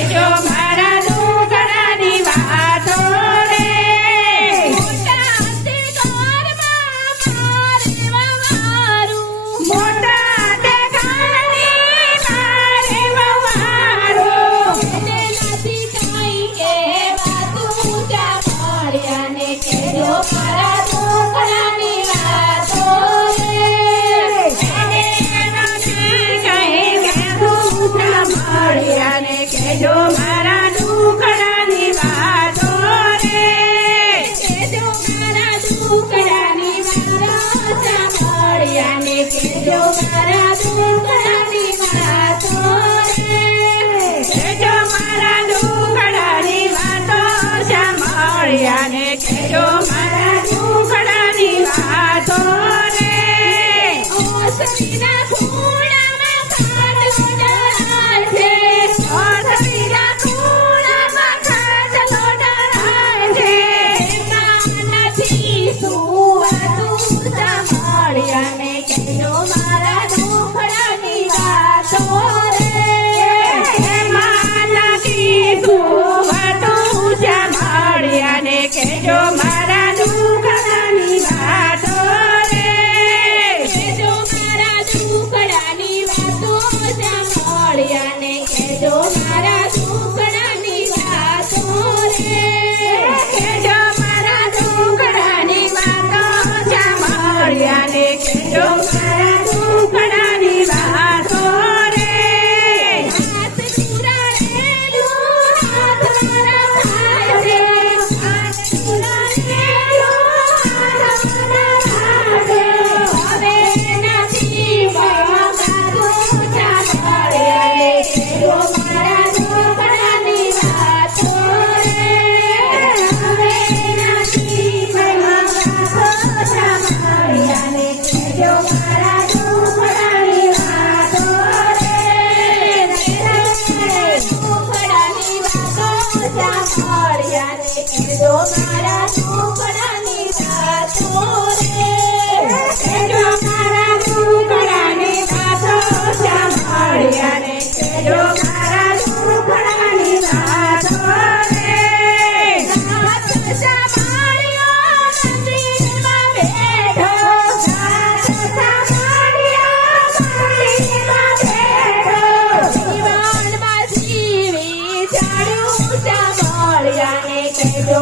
કેજો મારા દુખડાની વાતો રે મોટા અધિકારમાં મારે વવારું મોટા અધિકારની મારે વવારું એને નથી કાંઈ કહેવાતું ચામડિયાને કેજો મારા દુખડાની વાતો રે એને નથી કાંઈ કહેતું ચામડિયાને કેજો મારા દુખડાની વાતો રે કેજો મારા દુખડાની વાતો ચામડિયાને કેજો મારા દુખડાની વાતો રે કેજો મારા દુખડાની વાતો ચામડિયાને કેજો મારા દુખડાની વાતો રે ઓસરીના ખૂણામાં ખાટલો ડરાય છે ઓસરીના ખૂણામાં ખાટલો ડરાય છે એમાં નથી સુવાતું ચામડિયાને કેજો મારા દુખડાની વાતો રે એમાં નથી સુવાતું ચામડિયાને કેજો મારા દુખડાની વાતો રે કેજો મારા દુખડાની વાતો ચામડિયાને કેજો મારા દુખડાની વાતો રે કેજો મારા દુખડાની વાતો ચામડિયાને કેજો મારા દુખડાની વાતો રે હાથ ચુરાડેલું હાથ મારા થાય છે હાથ ચુરાડેલું હાથ મારા થાય છે હવે નથી વગાડતું ચામડિયાને કેજો મારા દુખડાની વાતો રે હવે નથી વગાડતું ચામડિયાને કેજો મારા દુખડાની વાતો રે દુખડાની વાતો ચામડિયાને કેજો મારા દુખડાની વાતો રે કેજો મારા દુખડાની વાતો ચામડિયાને કેજો મારા દુખડાની વાતો રે નાથ ચામડિયો મંદિરમાં બેઠો નાથ ચામડિયો મંદિરમાં બેઠો જીવનમાં જીવી ચાડ્યું ચામડિયાને કેજો